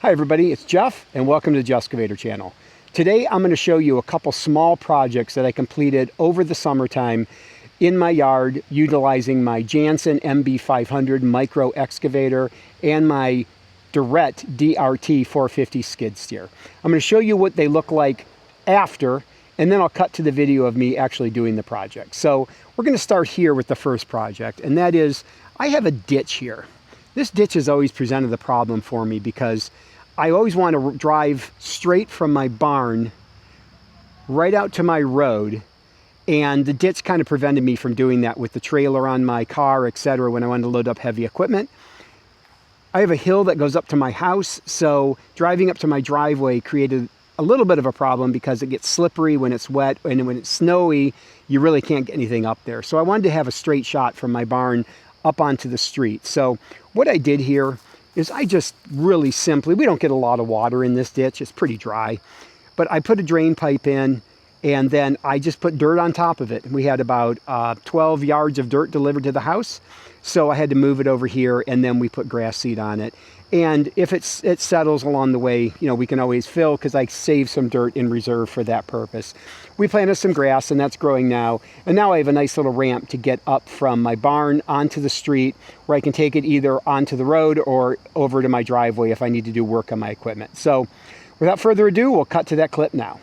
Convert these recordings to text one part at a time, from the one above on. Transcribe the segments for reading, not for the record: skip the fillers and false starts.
Hi everybody, it's Jeff and welcome to the Excavator channel. Today I'm going to show you a couple small projects that I completed over the summertime in my yard utilizing my Jansen MB500 micro excavator and my Direct DRT 450 skid steer. I'm going to show you what they look like after, and then I'll cut to the video of me actually doing the project. So we're going to start here with the first project, and that is I have a ditch here. This ditch has always presented the problem for me because I always want to drive straight from my barn right out to my road, and the ditch kind of prevented me from doing that with the trailer on my car, etc. when I wanted to load up heavy equipment. I have a hill that goes up to my house, so driving up to my driveway created a little bit of a problem because it gets slippery when it's wet, and when it's snowy, you really can't get anything up there. So I wanted to have a straight shot from my barn up onto the street. So what I did here is I just really simply, we don't get a lot of water in this ditch, it's pretty dry, but I put a drain pipe in and then I just put dirt on top of it. We had about 12 yards of dirt delivered to the house, so I had to move it over here, and then we put grass seed on it. And if it settles along the way, you know, we can always fill because I saved some dirt in reserve for that purpose. We planted some grass and that's growing now. And now I have a nice little ramp to get up from my barn onto the street where I can take it either onto the road or over to my driveway if I need to do work on my equipment. So without further ado, we'll cut to that clip now.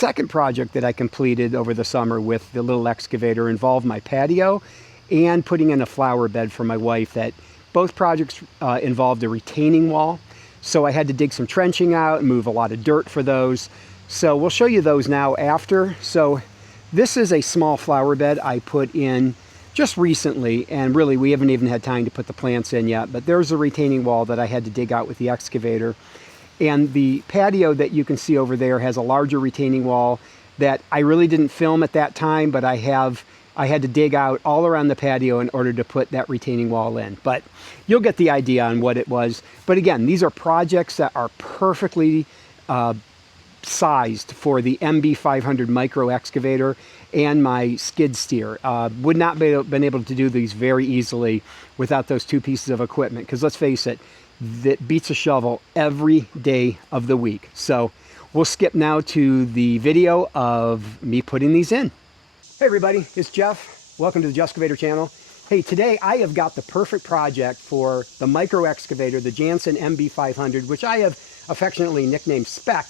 second project that I completed over the summer with the little excavator involved my patio and putting in a flower bed for my wife. That both projects involved a retaining wall. So I had to dig some trenching out and move a lot of dirt for those. So we'll show you those now after. So this is a small flower bed I put in just recently, and really we haven't even had time to put the plants in yet, but there's a retaining wall that I had to dig out with the excavator. And the patio that you can see over there has a larger retaining wall that I really didn't film at that time, but I had to dig out all around the patio in order to put that retaining wall in. But you'll get the idea on what it was. But again, these are projects that are perfectly sized for the MB500 micro excavator and my skid steer. Would not been able to do these very easily without those two pieces of equipment, because let's face it, that beats a shovel every day of the week. So we'll skip now to the video of me putting these in. Hey everybody, it's Jeff. Welcome to the Excavator channel. Hey, today I have got the perfect project for the micro excavator, the Jansen MB500, which I have affectionately nicknamed Speck.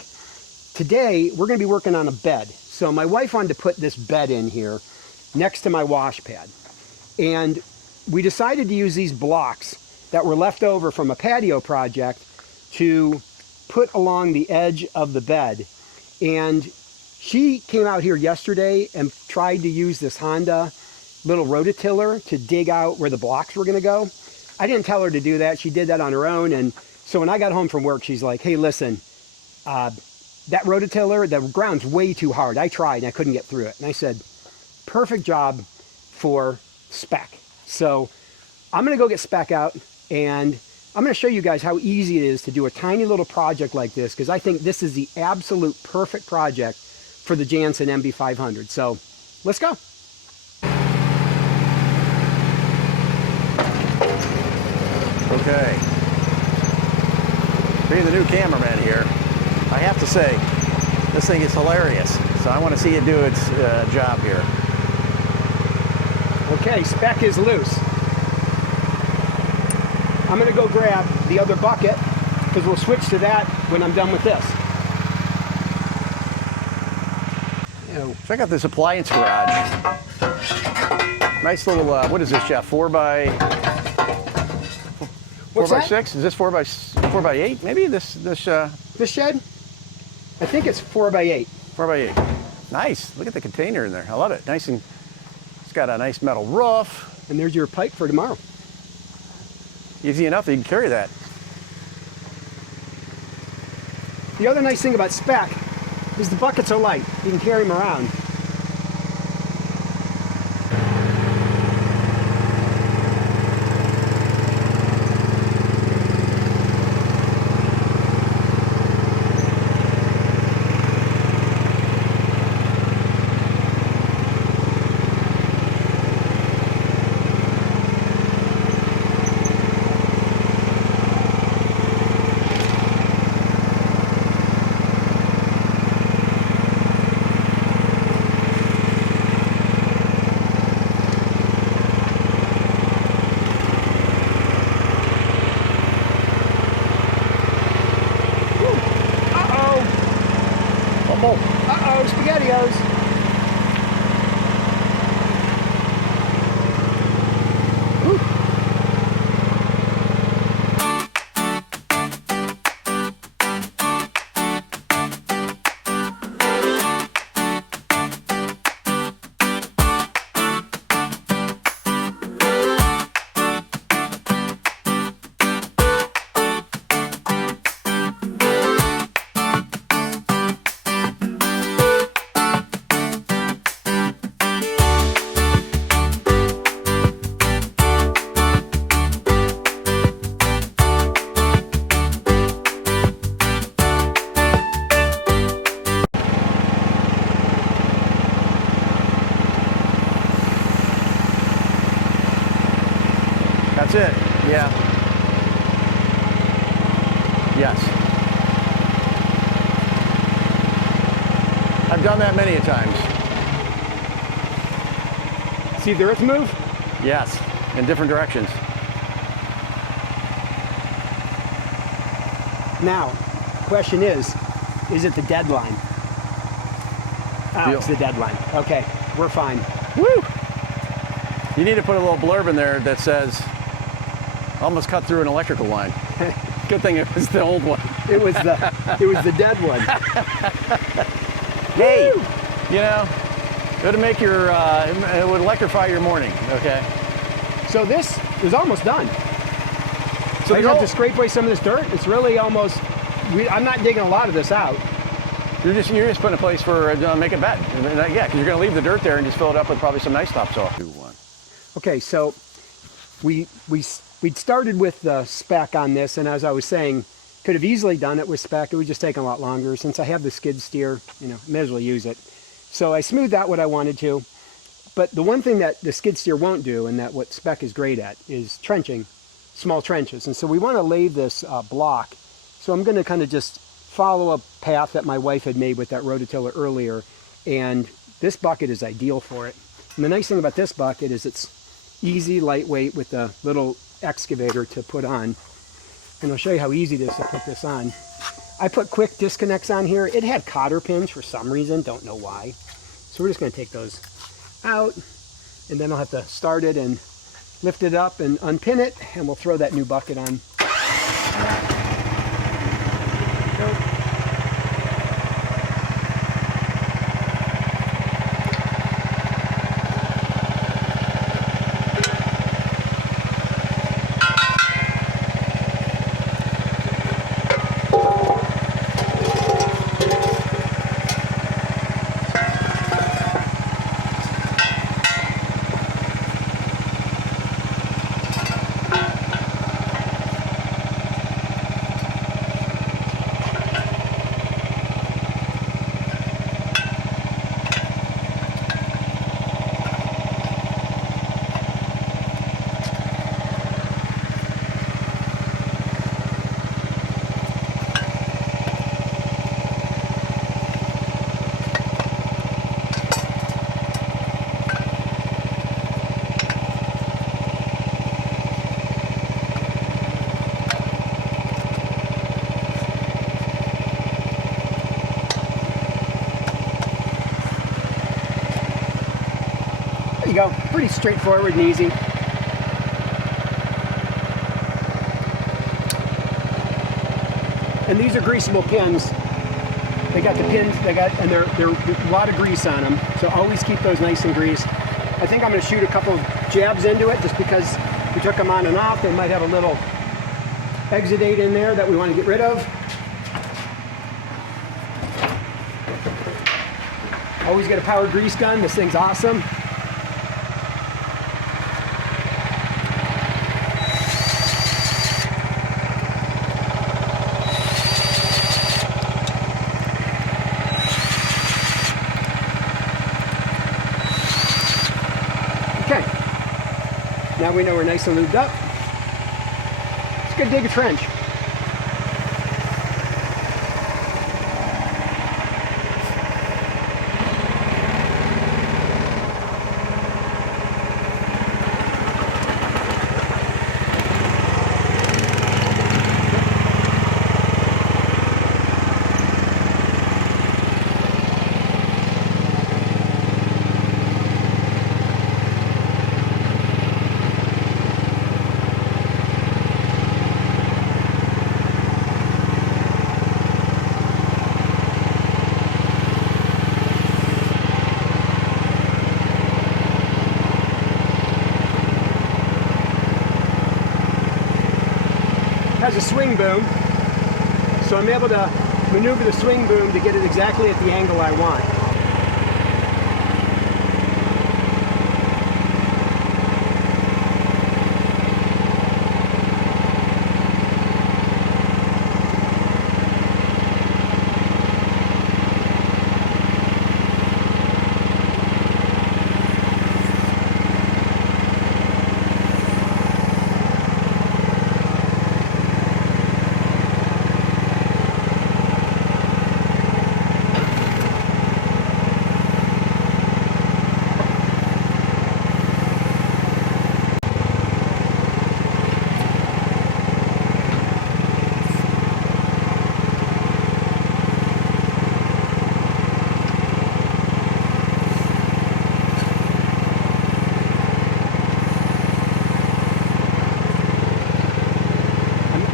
Today we're going to be working on a bed. So my wife wanted to put this bed in here next to my wash pad. And we decided to use these blocks that were left over from a patio project to put along the edge of the bed. And she came out here yesterday and tried to use this Honda little rototiller to dig out where the blocks were gonna go. I didn't tell her to do that. She did that on her own. And so when I got home from work, she's like, hey, listen, that rototiller, the ground's way too hard. I tried and I couldn't get through it. And I said, perfect job for Speck. So I'm gonna go get Speck out, and I'm going to show you guys how easy it is to do a tiny little project like this, because I think this is the absolute perfect project for the Jansen MB500. So let's go. Okay. Being the new cameraman here, I have to say, this thing is hilarious. So I want to see it do its job here. Okay, Speck is loose. I'm going to go grab the other bucket, because we'll switch to that when I'm done with this. Check out this appliance garage. Nice little, what is this, Jeff? 4 by 6? Is this 4 by 8? Maybe this shed? I think it's 4 by 8. 4 by 8. Nice. Look at the container in there. I love it. Nice, and it's got a nice metal roof. And there's your pipe for tomorrow. Easy enough that you can carry that. The other nice thing about Speck is the buckets are light. You can carry them around. Uh-oh, SpaghettiOs. That's it. Yeah. Yes. I've done that many a times. See the earth move? Yes, in different directions. Now, question is it the deadline? Oh, it's the deadline. Okay, we're fine. Woo! You need to put a little blurb in there that says, almost cut through an electrical line. Good thing it was the old one. It was the dead one. Hey, you know, it would make your, it would electrify your morning, okay? So this is almost done. So you have to scrape away some of this dirt. It's really almost, I'm not digging a lot of this out. You're just putting a place for, make a bed. Yeah, because you're going to leave the dirt there and just fill it up with probably some nice topsoil. Okay, so we'd started with the Speck on this, and as I was saying, could have easily done it with Speck. It would just take a lot longer. Since I have the skid steer, you know, may as well use it. So I smoothed out what I wanted to. But the one thing that the skid steer won't do, and that what Speck is great at, is trenching small trenches. And so we want to lay this block. So I'm going to kind of just follow a path that my wife had made with that rototiller earlier. And this bucket is ideal for it. And the nice thing about this bucket is it's easy, lightweight with a little excavator to put on. And I'll show you how easy it is to put this on. I put quick disconnects on here. It had cotter pins for some reason, don't know why. So we're just going to take those out, and then I'll have to start it and lift it up and unpin it, and we'll throw that new bucket on. There you go, pretty straightforward and easy. And these are greasable pins. They got the pins, and they're a lot of grease on them. So always keep those nice and greased. I think I'm going to shoot a couple of jabs into it just because we took them on and off. They might have a little exudate in there that we want to get rid of. Always get a power grease gun. This thing's awesome. Okay, now we know we're nice and lubed up. Let's go dig a trench. Has a swing boom, so I'm able to maneuver the swing boom to get it exactly at the angle I want.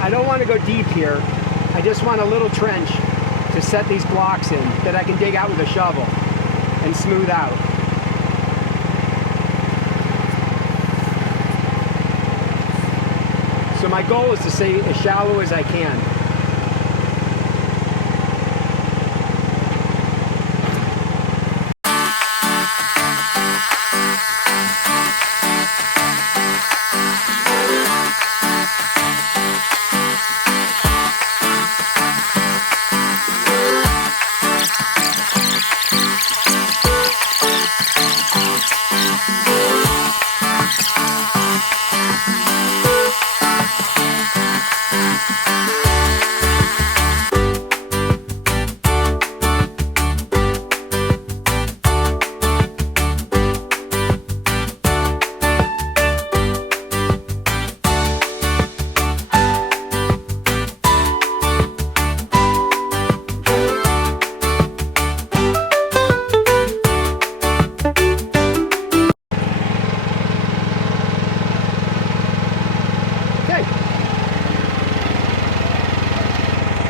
I don't want to go deep here. I just want a little trench to set these blocks in that I can dig out with a shovel and smooth out. So my goal is to stay as shallow as I can.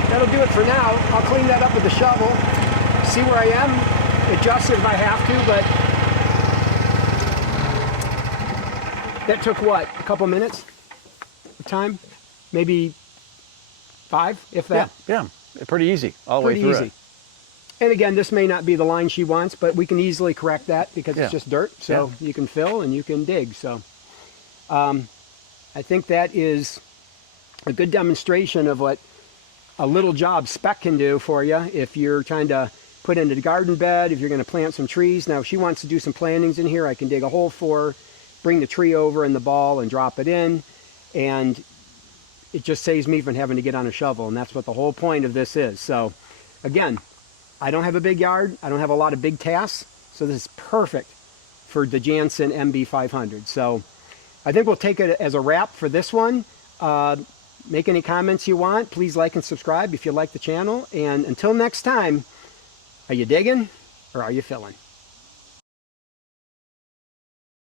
That'll do it for now. I'll clean that up with the shovel, see where I am, adjust it if I have to, but that took what, a couple minutes of time? Maybe 5, if that? Yeah, pretty easy, all the way through it. And again, this may not be the line she wants, but we can easily correct that because it's just dirt, so you can fill and you can dig. So I think that is a good demonstration of what a little job Speck can do for you if you're trying to put in a garden bed, if you're going to plant some trees. Now, if she wants to do some plantings in here, I can dig a hole for her, bring the tree over in the ball and drop it in, and it just saves me from having to get on a shovel, and that's what the whole point of this is. So, again, I don't have a big yard. I don't have a lot of big tasks, so this is perfect for the Jansen MB500. So, I think we'll take it as a wrap for this one. Make any comments you want. Please like and subscribe if you like the channel. And until next time, are you digging or are you filling?